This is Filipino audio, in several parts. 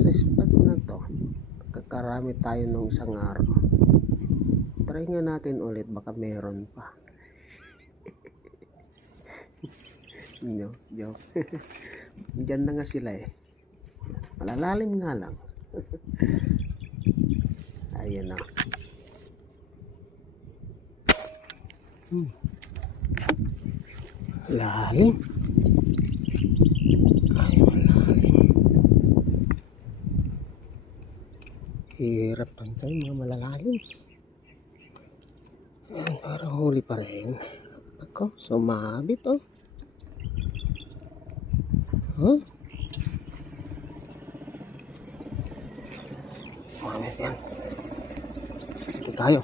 sa spot na to, kakarami tayo nung isang araw. Try nga natin ulit, baka meron pa. No, joke. Diyan na nga sila eh. Malalalim nga lang. Ayan na. Lalim. Ay, malalim. Hirap pantay, mga malalalim. Ayan, parang huli pa rin. Ako, sumabit oh. Huh? Sumabit yan. Ito tayo.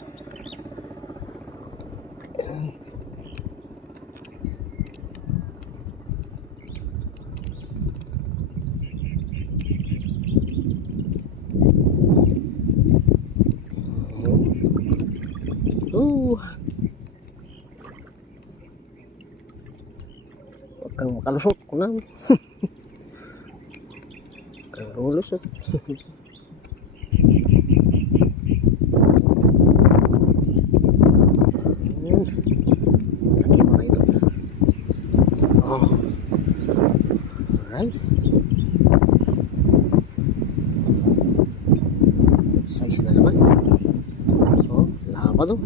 Huwag kang makalusot ko na. Kang lulusot. Lagi mga ito. Oh. Alright. Size na naman. Oh, laba to.